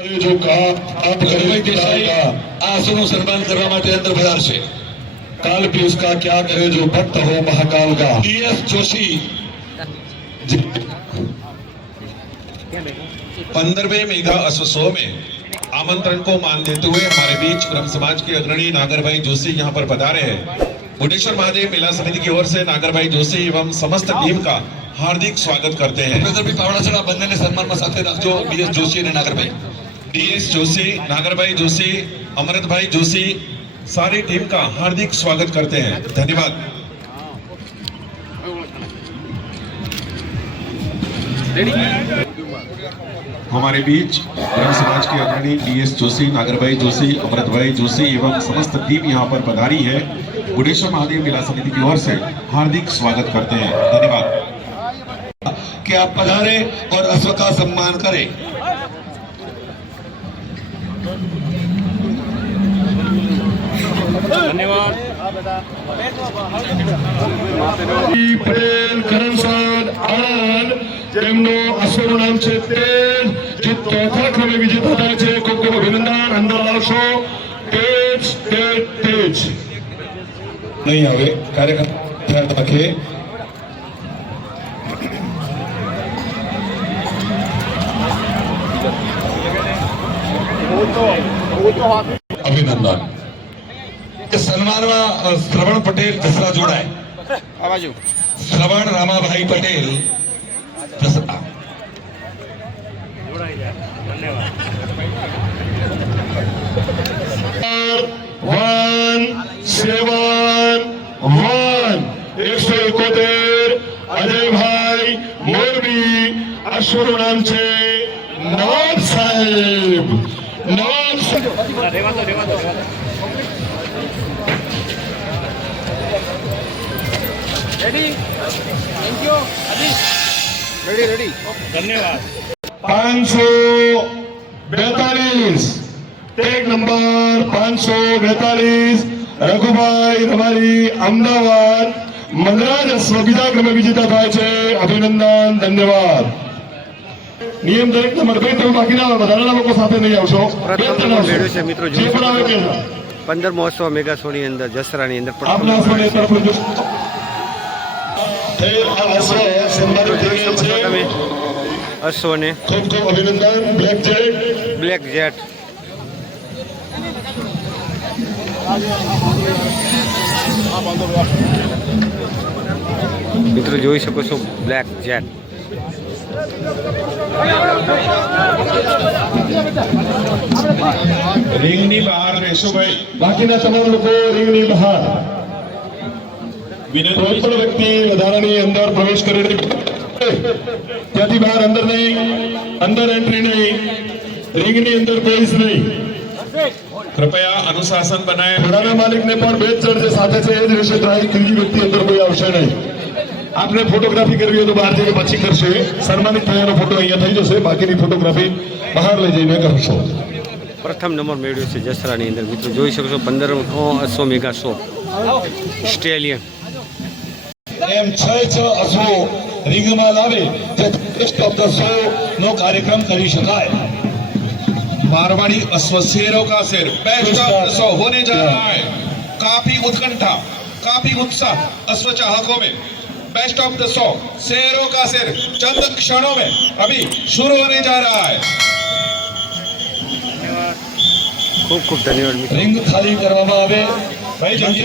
जो आप आसनों सम्मान करवा माटे अंदर पधार छे काल भी उसका क्या करे जो भक्त हो महाकाल का डीएस जोशी 15वें मेगा असोसो में आमंत्रण को मान देते हुए हमारे बीच ब्रह्म समाज के अग्रणी नागर भाई जोशी यहाँ पर पधारे हैं। बुडेश्वर महादेव मेला समिति की ओर से नागर भाई जोशी एवं समस्त टीम का हार्दिक स्वागत करते हैं। બંને ને સન્માનમાં સાથે રાખજો ડીએસ જોશી અને નાગરભાઈ डीएस जोशी, नागर भाई जोशी, अमृत भाई जोशी सारी टीम का हार्दिक स्वागत करते हैं। धन्यवाद। हमारे बीच ब्रह्म समाज के अग्रणी डीएस जोशी, नागर भाई जोशी, अमृत भाई जोशी एवं समस्त टीम यहाँ पर पधारी है। बुडेश्वर महादेव मेला समिति की ओर से हार्दिक स्वागत करते हैं। धन्यवाद कि आप पधारे और अश्व का सम्मान करें। धन्यवाद। પટેલ કરમસાદ આનંદ તેમનો અશ્વનું નામ છે તેજ જે ચોથા ક્રમે વિજેતા થાય છે ખૂબ ખૂબ અભિનંદન અંદર આવશો તેજ તેજ તેજ નહીં આવે કાર્યક્રમ ધ્યાન રાખે અભિનંદન સન્માનમાં શ્રવણ પટેલ દસરા જોડાય શ્રવણ રામાભાઈ પટેલ દસરા વન 171 અજયભાઈ મોરબી અશ્વનું નામ છે નવાબ સાહેબ रेडी थैंक यू अभी रेडी धन्यवाद 542 ટેગ નંબર 542 રઘુભાઈ રમારી અમદાવાદ મદ્રાજ અશ્વ બીજા ક્રમે વિજેતા થાય છે અભિનંદન ધન્યવાદ નિયમ દરેક નંબર 2 તો બાકી ના વધારાના લોકો સાથે નહીં આવશો મેળવ્યું છે મિત્રો જે પણ આવે કે 15 મહોત્સવ મેગા શોની અંદર જસરાની અંદર આપના સૌને તરફ અશ્વને ખૂબ ખૂબ અભિનંદન બ્લેક જેટ મિત્રો જોઈ શકો છો બ્લેક જેટ रिंगनी बाहर રહેશો ભાઈ બાકીના તમામ લોકો રિંગની બહાર કોઈ પણ વ્યક્તિ વધારાની અંદર પ્રવેશ કરે ત્યાંથી બહાર અંદર નહીં અંદર એન્ટ્રી નહીં રિંગની અંદર કોઈ જ નહીં कृपया अनुशासन बनाए ઘોડાના માલિકને પણ બે જ જણ જે સાથે છે એ જ રહેશે ત્રીજી વ્યક્તિ અંદર કોઈ આવશે નહીં આપને ફોટોગ્રાફી કરવી હોય તો બહાર જઈને પછી કરશે સન્માનિત થયાનો ફોટો અહીંયા થઈ જશે બાકીની ફોટોગ્રાફી બહાર લઈ જઈને કરશો પ્રથમ નંબર મેળવ્યો છે જસરાની અંદર મિત્રો જોઈ શકો છો 15મો અશ્વ મેગા શો સ્ટેલિયન એમ 6 અશ્વો રિંગમાં લાવે તો ટેસ્ટ ઓફ ધ શો નો કાર્યક્રમ કરી શકાય मारवाड़ी अश्व शेरों का शेर बेस्ट ऑफ द शो होने जा रहा है। काफी उत्कंठा, काफी उत्साह अश्व चाहकों में। बेस्ट ऑफ द शो शेरों का शेर चंद क्षणों में अभी शुरू होने जा रहा है। ખૂબ ખૂબ ધન્યવાદ મિત્રો રિંગ ખાલી કરવામાં આવે ભાઈ જલ્દી